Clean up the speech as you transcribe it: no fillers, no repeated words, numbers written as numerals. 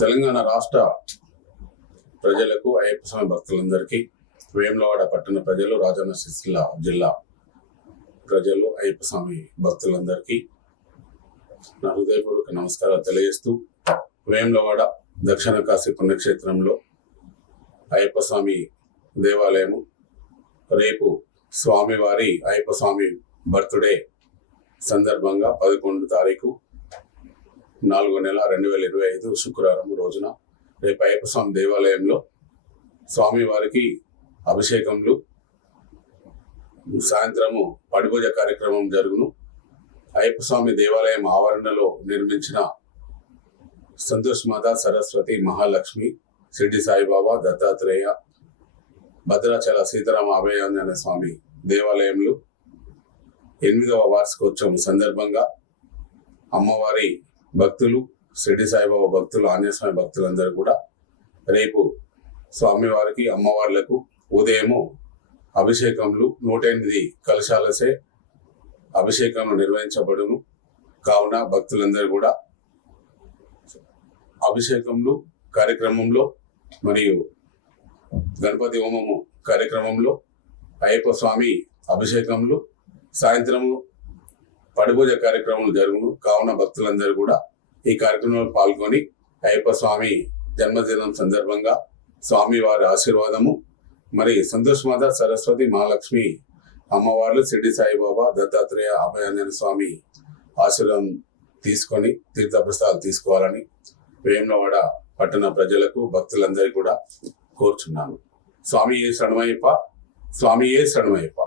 తెలంగాణ రాష్ట్ర ప్రజలకు, అయ్యప్ప స్వామి భక్తులందరికీ, వేములవాడ పట్టణ ప్రజలు, రాజన్న సిరిసిల్ల జిల్లా ప్రజలు, అయ్యప్ప స్వామి భక్తులందరికీ నా హృదయపూర్వక నమస్కారాలు తెలియజేస్తూ, వేములవాడ దక్షిణ కాశీ పుణ్యక్షేత్రంలో అయ్యప్ప స్వామి దేవాలయము రేపు స్వామివారి అయ్యప్ప స్వామి బర్త్డే సందర్భంగా 11 తారీఖు 4వ నెల 2025 శుక్రవారం రోజున రేపు అయ్యప్ప స్వామి దేవాలయంలో స్వామివారికి అభిషేకములు, సాయంత్రము పడిపూజ కార్యక్రమం జరుగును. అయ్యప్ప స్వామి దేవాలయం ఆవరణలో నిర్మించిన సంతోష్ మాత, సరస్వతి, మహాలక్ష్మి, షిర్డి సాయిబాబా, దత్తాత్రేయ, భద్రాచల సీతారామ అభయాంజనేయ స్వామి దేవాలయంలో 8వ వార్షికోత్సవం సందర్భంగా అమ్మవారి భక్తులు, షిర్డి సాయిబాబా భక్తులు, ఆంజనేయ స్వామి భక్తులందరూ కూడా రేపు స్వామివారికి, అమ్మవార్లకు ఉదయము అభిషేకములు 108 కలశాలసే అభిషేకములు నిర్వహించబడును. కావున భక్తులందరూ కూడా అభిషేకములు కార్యక్రమంలో మరియు గణపతి హోమము కార్యక్రమంలో, అయ్యప్ప స్వామి అభిషేకములు, సాయంత్రము పడిపూజ కార్యక్రమాలు జరుగును. కావున భక్తులందరూ కూడా ఈ కార్యక్రమంలో పాల్గొని అయ్యప్ప స్వామి జన్మదినం సందర్భంగా స్వామివారి ఆశీర్వాదము, మరి సంతోష్ మాత, సరస్వతి, మహాలక్ష్మి అమ్మవార్లు, షిర్డి సాయిబాబా, దత్తాత్రేయ, అభయాంజనేయ స్వామి ఆశీర్వాదం తీసుకొని తీర్థప్రసాదాలు తీసుకోవాలని వేములవాడ పట్టణ ప్రజలకు, భక్తులందరికీ కూడా కోరుచున్నాను. స్వామియే శరణమయ్యప్ప, స్వామియే శరణమయ్యప్ప.